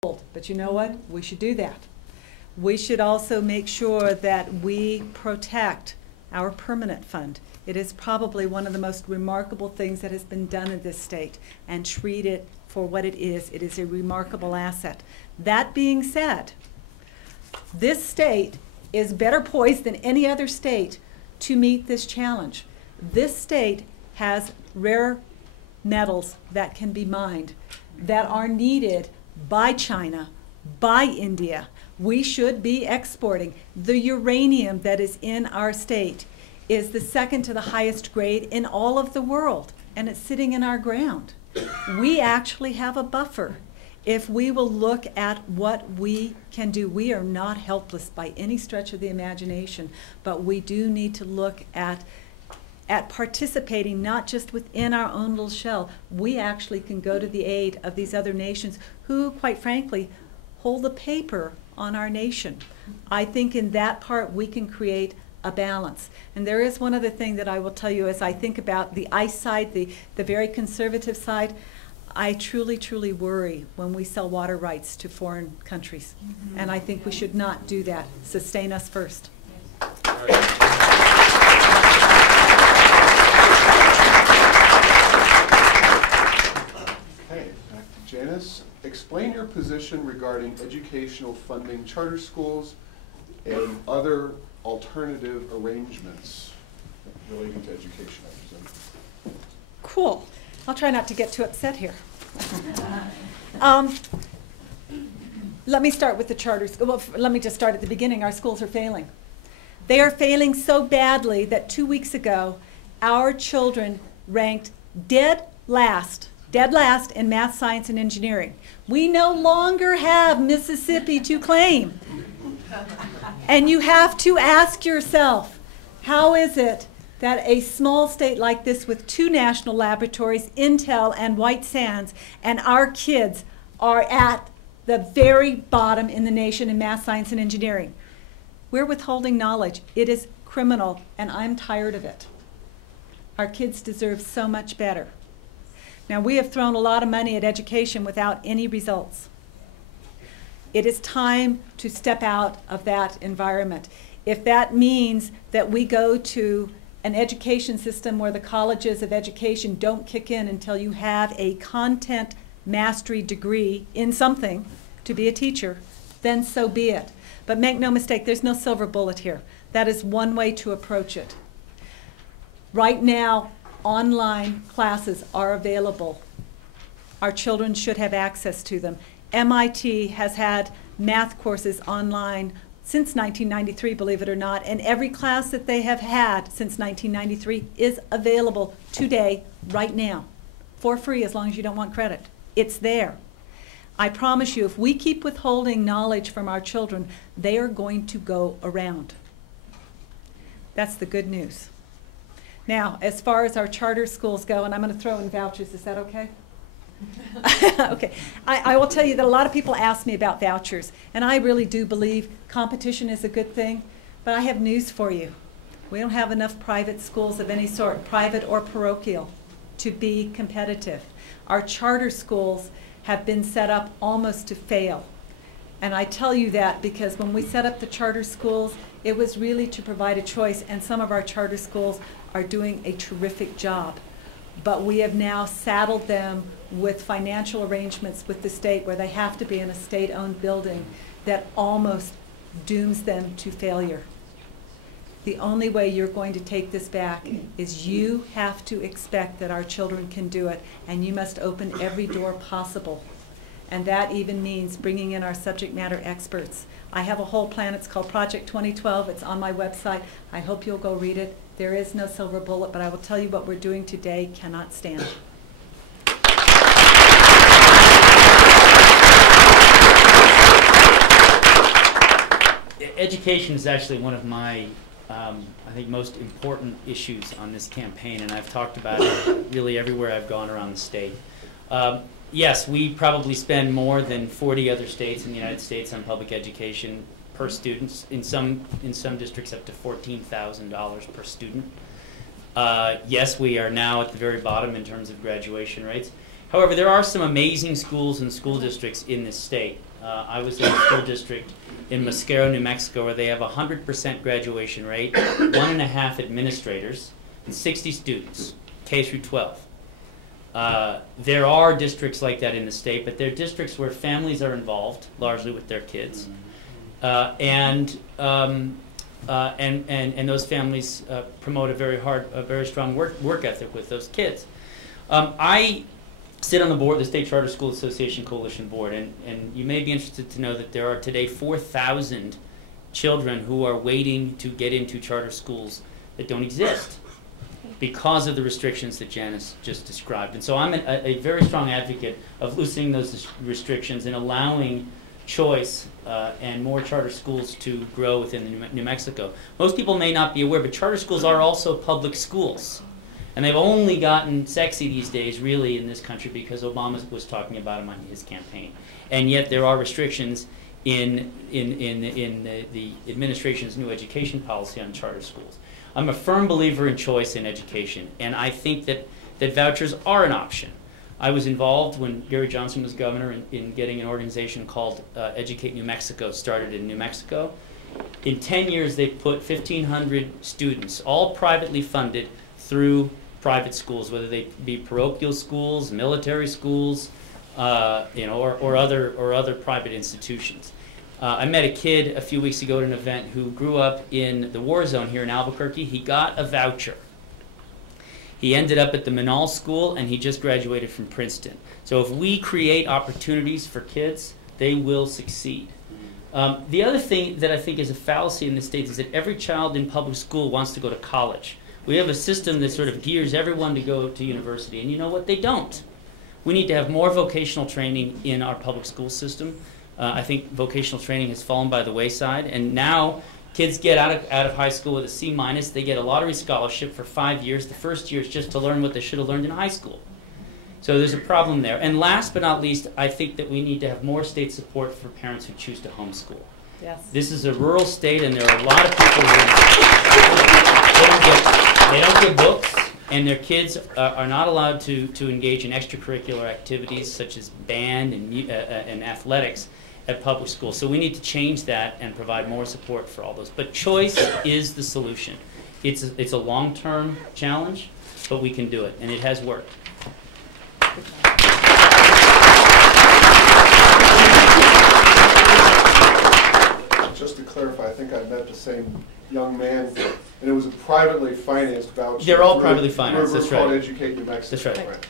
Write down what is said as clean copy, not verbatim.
But you know what? We should do that. We should also make sure that we protect our permanent fund. It is probably one of the most remarkable things that has been done in this state, and treat it for what it is. It is a remarkable asset. That being said, this state is better poised than any other state to meet this challenge. This state has rare metals that can be mined that are needed by China, by India. We should be exporting. The uranium that is in our state is the second to the highest grade in all of the world, and it's sitting in our ground. We actually have a buffer. If we will look at what we can do, we are not helpless by any stretch of the imagination, but we do need to look at participating not just within our own little shell. We actually can go to the aid of these other nations who, quite frankly, hold the paper on our nation. I think in that part we can create a balance. And there is one other thing that I will tell you as I think about the ICE side, the very conservative side. I truly, truly worry when we sell water rights to foreign countries. And I think we should not do that. Sustain us first. Okay, back to Janice. Explain your position regarding educational funding, charter schools, and other alternative arrangements relating to education, I presume. Cool. I'll try not to get too upset here. Let me start with the charter school. Well, let me just start at the beginning. Our schools are failing. They are failing so badly that 2 weeks ago, our children ranked dead last in math, science, and engineering. We no longer have Mississippi to claim. And you have to ask yourself, how is it that a small state like this with 2 national laboratories, Intel and White Sands, and our kids are at the very bottom in the nation in math, science, and engineering? We're withholding knowledge. It is criminal, and I'm tired of it. Our kids deserve so much better. Now, we have thrown a lot of money at education without any results. It is time to step out of that environment. If that means that we go to an education system where the colleges of education don't kick in until you have a content mastery degree in something to be a teacher, then so be it. But make no mistake, there's no silver bullet here. That is one way to approach it. Right now, online classes are available. Our children should have access to them. MIT has had math courses online since 1993, believe it or not, and every class that they have had since 1993 is available today, right now, for free as long as you don't want credit. It's there. I promise you, if we keep withholding knowledge from our children, they are going to go around. That's the good news. Now, as far as our charter schools go, and I'm going to throw in vouchers, is that okay? Okay. I will tell you that a lot of people ask me about vouchers, and I really do believe competition is a good thing, but I have news for you. We don't have enough private schools of any sort, private or parochial, to be competitive. Our charter schools have been set up almost to fail. And I tell you that because when we set up the charter schools, it was really to provide a choice, and some of our charter schools are doing a terrific job. But we have now saddled them with financial arrangements with the state where they have to be in a state-owned building that almost dooms them to failure. The only way you're going to take this back is you have to expect that our children can do it, and you must open every door possible. And that even means bringing in our subject matter experts. I have a whole plan. It's called Project 2012. It's on my website. I hope you'll go read it. There is no silver bullet, but I will tell you what we're doing today cannot stand. Education is actually one of my, I think, most important issues on this campaign, and I've talked about it really everywhere I've gone around the state. Yes, we probably spend more than 40 other states in the United States on public education per student. In some districts, up to $14,000 per student. Yes, we are now at the very bottom in terms of graduation rates. However, there are some amazing schools and school districts in this state. I was in a school district in Mosquero, New Mexico, where they have a 100% graduation rate, 1.5 administrators, and 60 students, K through 12. There are districts like that in the state, but they're districts where families are involved, largely with their kids, and those families promote a very strong work ethic with those kids. I sit on the board of the State Charter School Association Coalition Board, and you may be interested to know that there are today 4,000 children who are waiting to get into charter schools that don't exist because of the restrictions that Janice just described. And so I'm a very strong advocate of loosening those restrictions and allowing choice and more charter schools to grow within New Mexico. Most people may not be aware, but charter schools are also public schools. And they've only gotten sexy these days, really, in this country because Obama was talking about them on his campaign. And yet there are restrictions in the administration's new education policy on charter schools. I'm a firm believer in choice in education, and I think that vouchers are an option. I was involved when Gary Johnson was governor in getting an organization called Educate New Mexico started in New Mexico. In 10 years, they've put 1,500 students, all privately funded, through private schools, whether they be parochial schools, military schools, or other private institutions. I met a kid a few weeks ago at an event who grew up in the war zone here in Albuquerque. He got a voucher. He ended up at the Manal School, and he just graduated from Princeton. So if we create opportunities for kids, they will succeed. The other thing that I think is a fallacy in the States is that every child in public school wants to go to college. We have a system that sort of gears everyone to go to university, and you know what? They don't. We need to have more vocational training in our public school system. I think vocational training has fallen by the wayside, and now kids get out of high school with a C-. They get a lottery scholarship for 5 years. The first year is just to learn what they should have learned in high school. So there's a problem there. And last but not least, I think that we need to have more state support for parents who choose to homeschool. Yes. This is a rural state, and there are a lot of people they don't get books, and their kids are not allowed to engage in extracurricular activities such as band and athletics at public schools. So we need to change that and provide more support for all those. But choice is the solution. It's a long-term challenge, but we can do it, and it has worked. Just to clarify, I think I met the same young man, and it was a privately financed voucher. They're all privately financed, that's We're called right. Educate New Mexico. That's right. Right.